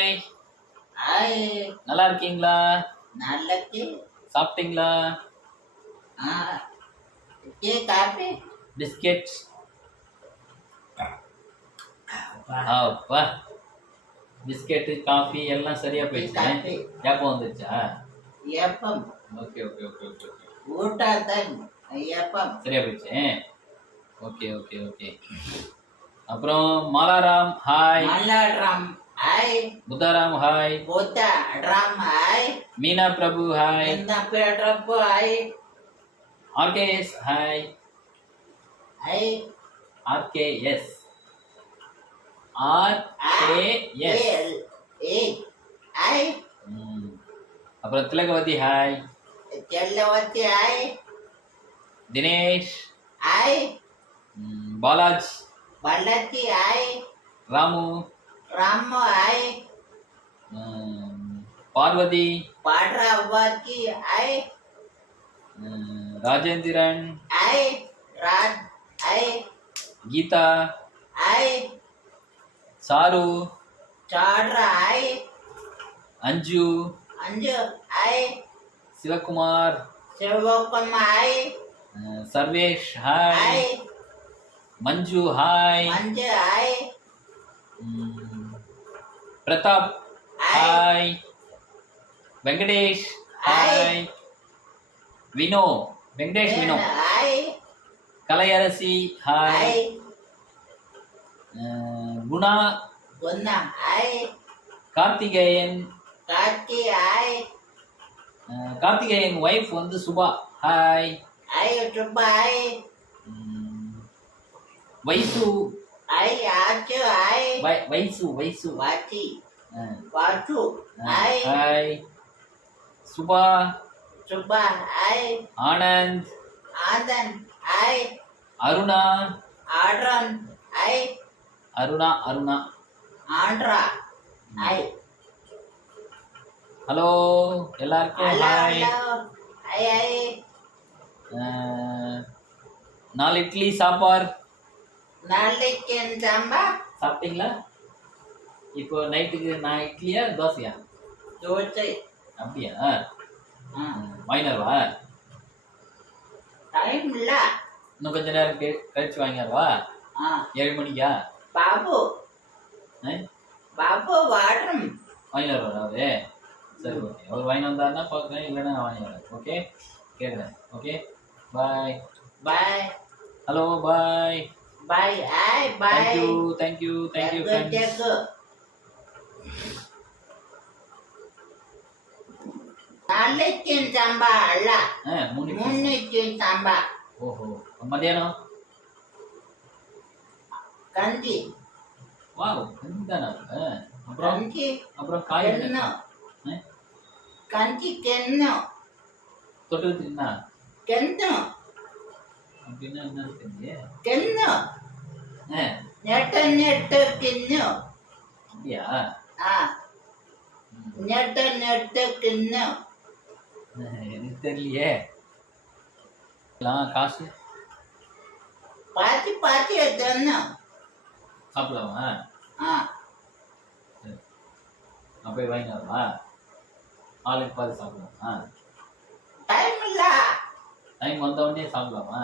Hi hi நல்லா இருக்கீங்களா? நல்லக்கு சாப்பிட்டீங்களா? டீ காஃபி பிஸ்கெட் அப்பா. பிஸ்கெட்டு காஃபி எல்லாம் சரியா போயிடுச்சு. ஏப்பம் வந்துருச்சா? எப்பம். ஓகே ஓகே ஓகே ஓகே ಊಟ தான் எப்பம். சரியா போயிடுச்சு. Okay okay okay. அப்புறம் Malaram hi hi Buddharam hi Bota Ram hi Meena Prabhu hi Meena Prabhu hi RKS hi hi RKS R K S ए हाय அப்புறம் Thilagavathi hi Thilagavathi hi Dinesh hi बालाज Balaji hi Ramu Ram आए। Hmm, Parvati. पाटराबाद की आए। हम्म, राजेंद्रन। आए राज आए। गीता। आए। सारू। चाडरा आए। अंजू। अंजू आए। शिवकुमार। शिवकुमार आए। हम्म, Sarvesh hi. Manju hi. Manju hi Pratap hi Venkatesh hi Vino Venkatesh Vino. Kalaiyarasi hi Guna Guna hi Karthikeyan. Karthik hi Karthikeyan wife வந்து Subha hi hi Subha hi Vaishu hi ஆச்சு ஐ வயசு வயசு வாட்டி வாட்டு hi hi Subha Subha hi Anand Anand hi Aruna ஆட்ரன் hi Aruna Aruna ஆண்ட்ரா hi hello எல்லாருக்கும் hi hi hi நாலு இட்லி சாம்பார் நாளைக்கு சாம்பார் சாப்பிட்டீங்களா? இப்போ நைட்டுக்கு நான் இட்லியா தோசையா? தோசை. அப்படியா? வாங்கினார்வா டைம் இல்ல இன்னும் கொஞ்ச நேரம் கழிச்சு வாங்கினார்வா ஏழு மணிக்கா? பாபு. பாபு வாடுறோம். வாங்கினார்வா அவரு? சரி ஓகே அவர் வாங்கி வந்தாருன்னா பார்க்குறேன் இல்லைன்னா நான் வாங்கி வரேன். ஓகே கேட்குறேன். Okay bye bye hello bye bye ஆய் bye thank you thank you thank you friends தலைக்கின் சாம்பா அல்ல முன்னிக்கின் சாம்பா ஓஹோ மத்தியானம் கஞ்சி வாவ் கஞ்சிதானா அப்புறம் கஞ்சி அப்புறம் காய் என்ன கஞ்சி கென்னும் தொட்டு தின்னா கென்னும் அப்படின்னா என்னன்னு தெரியல கிண்ணு ഞെട്ട് அப்படியா? ആ ഞെട്ട് ഞെട്ട് കിന്നു எனக்கு தெரியலையே. எல்லாம் காசு? പാത്തി പാത്തി എത്തുന്നു சாப்பிடலாமா? ആ நான் போய் வாங்கினாருமா ஆளுக்கு பார்த்து சாப்பிடலாமா? டைம் வந்த உடனே சாப்பிடலாமா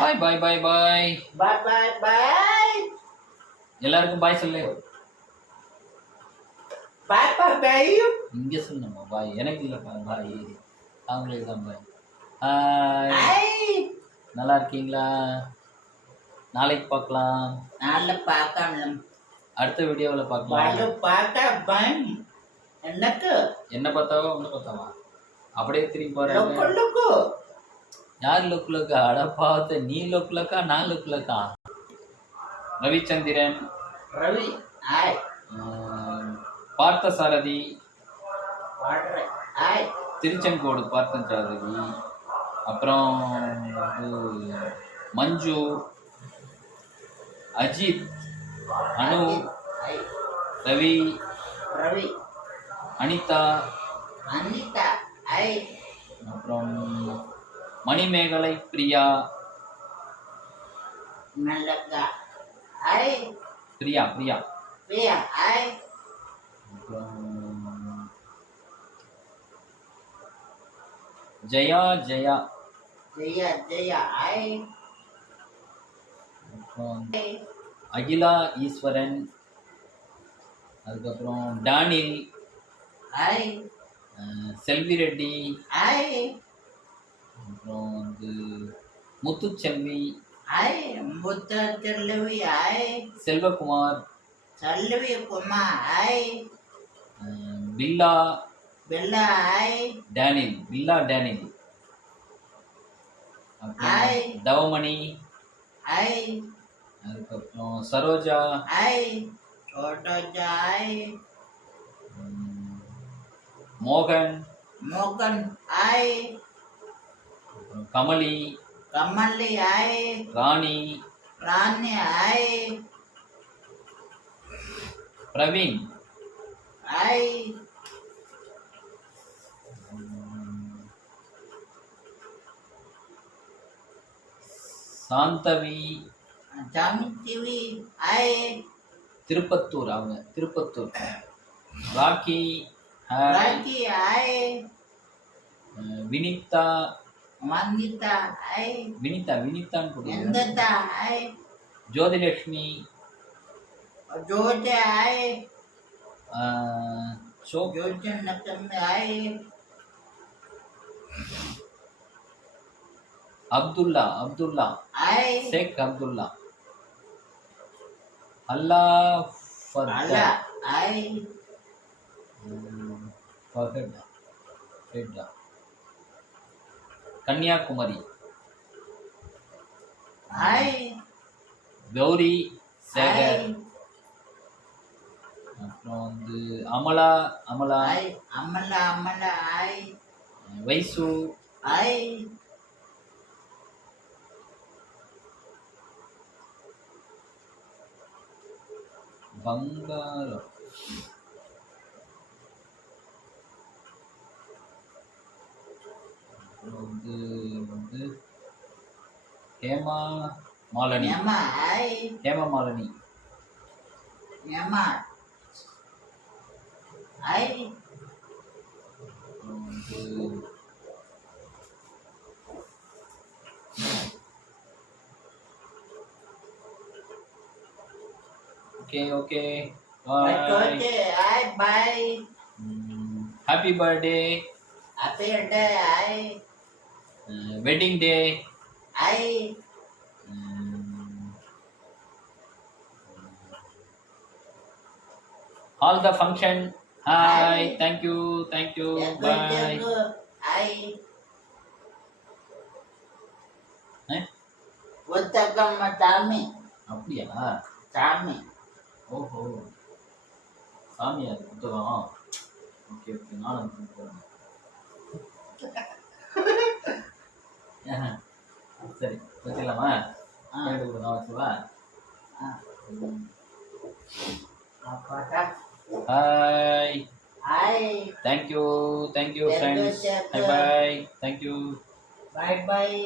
பாய் பாய் பாய் பாய் பாய் பாய் பாய் எல்லாருக்கும் பாய் சொல்லு. பாய் பாய் பாய் இங்க சொல்லுமா பாய் எனக்கு இல்ல பாய் அவங்களுக்கு தான் பாய் ஹாய் நல்லா இருக்கீங்களா? நாளைக்கு பார்க்கலாம். நாளைக்கு பார்க்கலாம். அடுத்த வீடியோவில் பார்க்கலாம். பார்க்க பார்க்க பாய் எனக்கு என்ன பார்த்தாவோ ஒண்ணு பார்த்தாவா? அப்படியே திரும்பி போறாங்க யார் லுக் லுக்கா? அட பார்த்த நீ லுக் லுக்கா? நான் லுக் லுக்கா? ரவிச்சந்திரன். ரவி ஆய். பார்த்த சாரதி ஆய். திருச்செங்கோடு பார்த்த சாரதி அப்புறம் மஞ்சு. அஜித். அனு. ரவி. ரவி. அனிதா அனிதா ஐ அப்புறம் மணிமேகலை பிரியா மலகா ஐ பிரியா பிரியா பிரியா ஐ ஜயா ஜயா ஜயா ஜயா ஐ அகிலா ஈஸ்வரன் அதுக்கப்புறம் Daniel hi Selvi Reddy. Hi அப்புறம் வந்து Muthuselvi hi Muthu Selvi hi Selvakumar. Selvi Kumar hi Billa. Billa hi Daniel Billa Daniel. Hi Thavamani. Hi அதுக்கப்புறம் சரோஜா. ஹாய் சரோஜா ஹாய் மோகன் மோகன் ஆய் கமலி கமலி ஆய் ராணி ராணி ஆய் பிரவீன். ஆய் சாந்தவி சாமித்திவி ஆய் திருப்பத்தூர் அவங்க Tiruppattur. Rocky Ranti hai. Vinita. Mandita hai. Vinita Vinita అనుకుంటున్నాను. Nandita hai. Jyothi Lakshmi Jyothi hai. So Jyothi Nakkamma hai. Abdullah Abdullah Sheikh Abdullah Allah Allah Kanyakumari. Gowri Sekhar. அப்புறம் வந்து அமலா அமலா. அமலா அமலா வைசு. ஐ பங்காரம். வந்து வந்து ஹேமா மாலினி. ஹேமா மாலினி. வந்து okay okay. Bye Batote ay bye. Happy birthday happy day ay wedding day ay all the function hi thank you thank you jago bye jago ay Utakam matami அப்படியா tami ஓஹோ சாமியா அது புத்தகம் okay okay நானும் போகிறேன் சரி. Ah. கேட்டு நான் வச்சுவா hi ay thank you thank you friends bye. Bye thank you bye bye